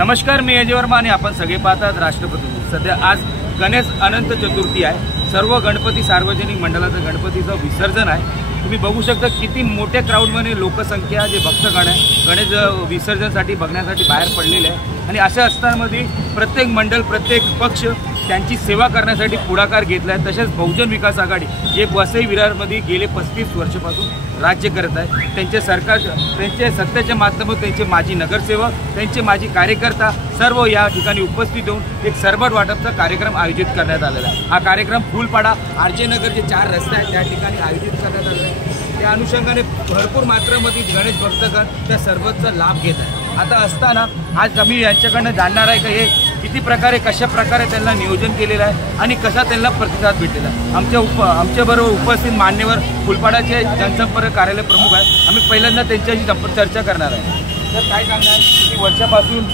नमस्कार, मी अजय वर्मा आणि आपण सगळे पाहतात राष्ट्रप्रतिनिधी। सध्या आज गणेश अनंत चतुर्थी आहे। सर्व गणपती सार्वजनिक मंडळाचं गणपतीचं विसर्जन आहे। तुम्ही बघू शकता किती मोठ्या क्राऊडमध्ये लोकसंख्या जे भक्तगण आहे गणेश विसर्जनसाठी बघण्यासाठी बाहेर पडलेले आहे। आणि अशा असतानामध्ये प्रत्येक मंडळ प्रत्येक पक्ष त्यांची सेवा करण्यासाठी पुढाकार घेतला आहे। तसेच बहुजन विकास आघाडी जे वसई विरारमध्ये गेले 35 वर्षापासून राज्य करत आहे। त्यांचे सरकार त्यांचे सत्तेच्या माध्यमातून त्यांचे माजी नगरसेवक त्यांचे माजी कार्यकर्ता सर्व या ठिकाणी उपस्थित होऊन एक सरबत वाटपचा कार्यक्रम आयोजित करण्यात आलेला आहे। हा कार्यक्रम फुलपाडा आरजे नगर जे 4 रस्ते आहेत त्या ठिकाणी आयोजित करण्यात आलेला आहे। त्या अनुषंगाने भरपूर मात्रामध्ये गणेश भक्तगण त्या सरबतचा लाभ घेत आहे। आता असताना आज आम्ही यांच्याकडनं जाणणार आहे की हे किती प्रकारे कशा प्रकारे त्यांना नियोजन केलेलं आहे आणि कसा त्यांना प्रतिसाद भेटलेला आहे। आमच्याबरोबर उपस्थित मान्यवर फुलपाडाचे जनसंपर्क कार्यालय प्रमुख आहेत। आम्ही पहिल्यांदा त्यांच्याशी चर्चा करणार आहे। तर काय सांगणार किती वर्षापासून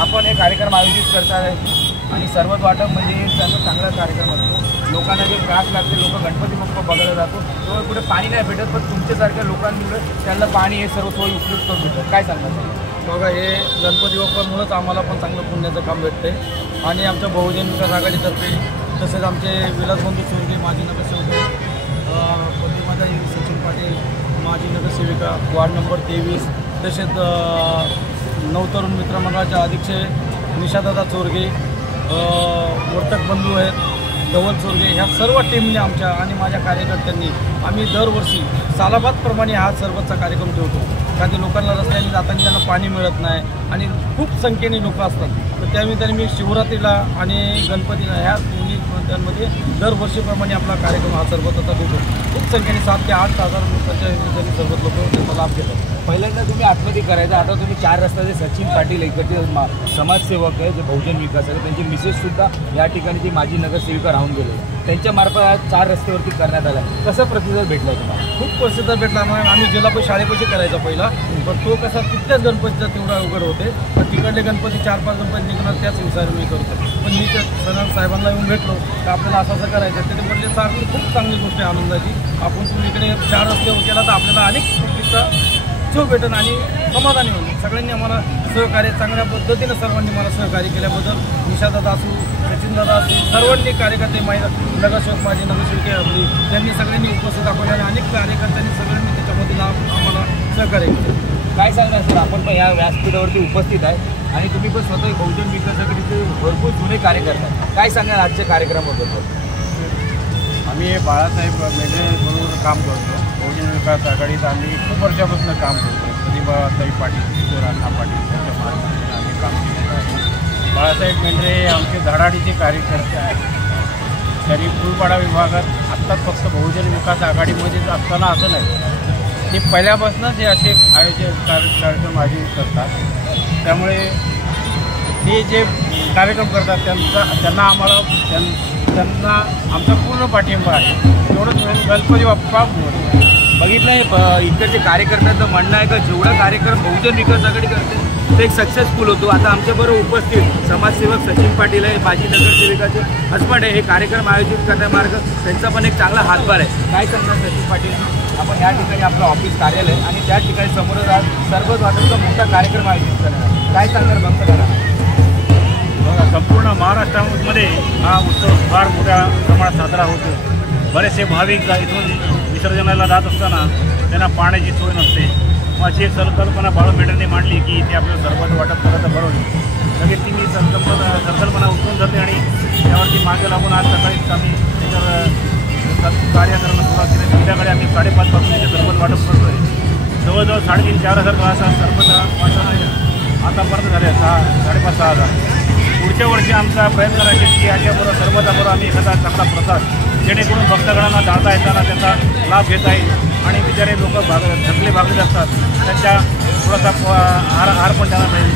आपण हे कार्यक्रम आयोजित करत आहे आणि सर्वच वाटप म्हणजे चांगला कार्यक्रम असतो। लोकांना जे त्रास लागते, लोक गणपती बाप्पा बघायला जातो तेव्हा कुठे पाणी नाही भेटत, पण तुमच्यासारख्या लोकांमुळे त्यांना पाणी हे सर्व सोयी उपयुक्त भेटत। काय सांगतात बघा, हे गणपती बाप्पामुळेच आम्हाला पण चांगलं पुण्याचं काम भेटते आणि आमच्या बहुजन विकास आघाडीतर्फे तसेच आमचे विलासबंधू चोरगे माजी नगरसेवक प्रतिमाता सचिन पाटील माजी नगरसेविका वार्ड नंबर 23 तसेच नवतरुण मित्र मंडळाचे अध्यक्ष निशादादा चोरगे वर्तक बंधू आहेत धवल चोरगे, ह्या सर्व टीमने आमच्या आणि माझ्या कार्यकर्त्यांनी आम्ही दरवर्षी सालाबादप्रमाणे हा सरबतचा कार्यक्रम ठेवतो। कारण की लोकांना रस्त्याने जाताना त्यांना पाणी मिळत नाही आणि खूप संख्येने लोक असतात। तर त्यानिमित्ताने मी शिवरात्रीला आणि गणपतीला ह्या दोन्ही मंडळांमध्ये दरवर्षीप्रमाणे आपला कार्यक्रम हा सरबताचा ठेवतो। खूप संख्येने 7 ते 8 हजार लोकांच्या निमित्ताने सरबत लोक त्याचा लाभ घेतात। पहिल्यांदा तुम्ही आतमध्ये करायचं, आता तुम्ही 4 रस्त्याचे सचिन पाटील इकडचे समाजसेवक आहे जे बहुजन विकास आहे, त्यांची मिसेससुद्धा या ठिकाणी जी माजी नगरसेविका राहून गेले, त्यांच्यामार्फत आज 4 रस्त्यावरती करण्यात आला। कसा प्रतिसाद भेटला तुम्हाला? खूप प्रतिसाद भेटला। आम्ही जिल्हा शाळेपाशी करायचा पहिला, पण तो कसा तिथल्याच गणपतीचा तेवढा अवघड होते, पण तिकडले गणपती 4-5 गणपती निघणार त्याच विचार मी करतो। पण मी त्या सरांना साहेबांना येऊन भेटलो तर आपल्याला असं करायचं ते म्हणजे चांगली खूप चांगली गोष्ट आहे आनंदाची। आपण तुम्ही इकडे 4 रस्त्यावर केला तर आपल्याला अनेक गोष्टीचा जो भेटन आणि समाधानी होईल। सगळ्यांनी आम्हाला सहकार्य चांगल्या पद्धतीनं सर्वांनी मला सहकार्य केल्याबद्दल निशादादा असू सचिनदादा असू सर्वांनी कार्यकर्ते नगरसेवक माझी नगरसेविका आपली त्यांनी सगळ्यांनी उपस्थित दाखवले आणि अनेक कार्यकर्त्यांनी सगळ्यांनी त्याच्यामध्ये आम्हाला सहकार्य केलं। काय सांगणार सर, आपण पण या व्यासपीठावरती उपस्थित आहे आणि तुम्ही पण स्वतः बहुजन विकास आघाडीचे भरपूर जुने कार्यकर्ते, काय सांगणार आजच्या कार्यक्रमाबद्दल? आम्ही बाळासाहेब मेढे बरोबर काम करतो। बहुजन विकास आघाडीत आम्ही खूप वर्षापासून काम करतो। प्रतिभाताई पाटील किशोरांना पाटील त्यांच्या मार्फत आम्ही काम केलेलं आहे। बाळासाहेब मेंढे आमचे धडाडीचे कार्यकर्ते आहेत। तरी फुलपाडा विभागात आत्ताच फक्त बहुजन विकास आघाडीमध्येच असताना असं नाही, ते पहिल्यापासूनच हे असे कार्यक्रम आयोजित करतात। त्यामुळे ते जे कार्यक्रम करतात त्यांना आमचा पूर्ण पाठिंबा आहे। एवढंच गणपती बाप्पा बघितलं आहे इकडचे कार्यकर्त्यांचं म्हणणं आहे का जेवढा कार्यक्रम बहुजन विकास आघाडी करते ते एक सक्सेसफुल होतो। आता आमच्याबरोबर उपस्थित समाजसेवक सचिन पाटील आहे, माजी नगरसेविकाचे हसबंड आहे, हे कार्यक्रम आयोजित करण्यामार्ग त्यांचा पण एक चांगला हातभार आहे। काय सांगणार सचिन पाटील, आपण या ठिकाणी आपलं ऑफिस कार्यालय आणि त्या ठिकाणी समोर सर्वच वाटपचा मोठा कार्यक्रम आयोजित करणार, काय सांगणार भक्तगणांना? संपूर्ण महाराष्ट्रामध्ये हा उत्सव फार मोठ्या प्रमाणात साजरा होतो। बरेचसे भाविक इथून विसर्जनाला जात असताना त्यांना पाण्याची सोय नसते। माझी एक संकल्पना बाळू मेढेंनी मांडली की इथे आपलं सरबत वाटप करायचं बरोबर, लगेच ती मी संकल्पना उचलून जाते आणि त्यावरती मागे लागून आज सकाळीच आम्ही त्याच्यावर कार्य करणं सुरुवात केली। संध्याकाळी आम्ही 5:30 पासून इथे सरबत वाटप करतो आहे। जवळजवळ 3,500-4 हजार ग्लास सरबत वाटप आतापर्यंत झाले 5,500-6 हजार। पुढच्या वर्षी आमचा प्रयत्न राहील की याच्याबरोबर सरबताबरोबर आम्ही एखादा चांगला प्रसाद जेणेकरून भक्तगणांना जाता येताना त्याचा लाभ घेता येईल आणि बिचारे लोक थकले भागले असतात त्यांच्या थोडासा आहार पण त्यांना मिळेल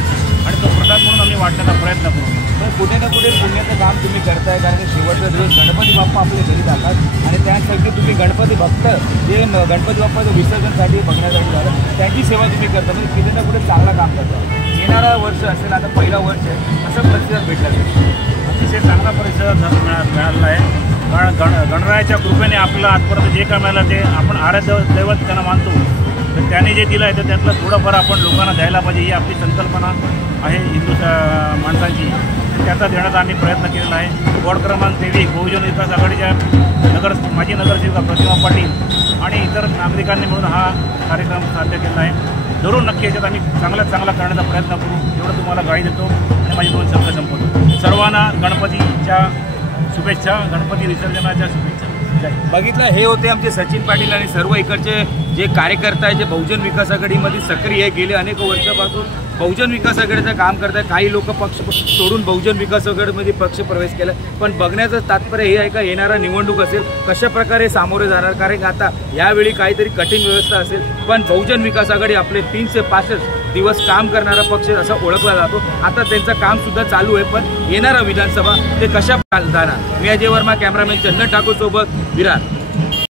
आणि तो प्रसाद म्हणून आम्ही वाटण्याचा प्रयत्न करू। पण कुठे ना कुठे पुण्याचं काम तुम्ही करताय, कारण की शेवटचा दिवस गणपती बाप्पा आपल्या घरी जातात आणि त्यासाठी तुम्ही गणपती भक्त जे गणपती बाप्पाचं विसर्जनसाठी बघण्यासाठी झालं त्यांची सेवा तुम्ही करता, म्हणजे कुठे ना कुठे चांगलं काम करता। येणारा वर्ष असेल, आता पहिला वर्ष आहे, असा प्रतिसाद भेटला अतिशय चांगला प्रतिसाद मिळालेला आहे। कारण गणरायाच्या कृपेने आपल्याला आजपर्यंत जे काय मिळालं ते आपण आराध्य दैवत त्यांना मानतो। तर त्याने जे दिलं आहे तर त्यातलं थोडंफार आपण लोकांना द्यायला पाहिजे, ही आपली संकल्पना आहे हिंदू माणसांची. त्याचा देण्याचा आम्ही प्रयत्न केलेला आहे. वॉर्ड क्रमांक 23 बहुजन विकास आघाडीच्या माजी नगरसेविका प्रतिमा पाटील आणि इतर नागरिकांनी मिळून हा कार्यक्रम साध्य केला आहे. जरूर नक्की याच्यात आम्ही चांगला करण्याचा प्रयत्न करू, एवढं तुम्हाला ग्वाही देतो आणि माझी 2 शब्द संपवतो. सर्वांना गणपतीच्या शुभेच्छा, गणपती विसर्जनाच्या शुभेच्छा. बघितलं, हे होते आमचे सचिन पाटील आणि सर्व इकडचे जे कार्यकर्ते आहे जे बहुजन विकास आघाडीमध्ये सक्रिय आहे. गेले अनेक वर्षापासून बहुजन विकास आघाडीचं काम करतात. काही लोक पक्ष सोडून बहुजन विकास आघाडीमध्ये पक्ष प्रवेश केला. पण बघण्याचं तात्पर्य हे आहे का येणारा निवडणूक असेल कशा प्रकारे सामोरे जाणार, कारण आता यावेळी काहीतरी कठीण व्यवस्था असेल. पण बहुजन विकास आघाडी आपले 365 दिवस काम करणारा पक्ष असा ओळखला जातो. आता त्यांचं काम सुद्धा चालू आहे. पण येणारा विधानसभा ते कशा जाणार. मी अजय वर्मा, कॅमेरामॅन चंदन ठाकूर सोबत विरार.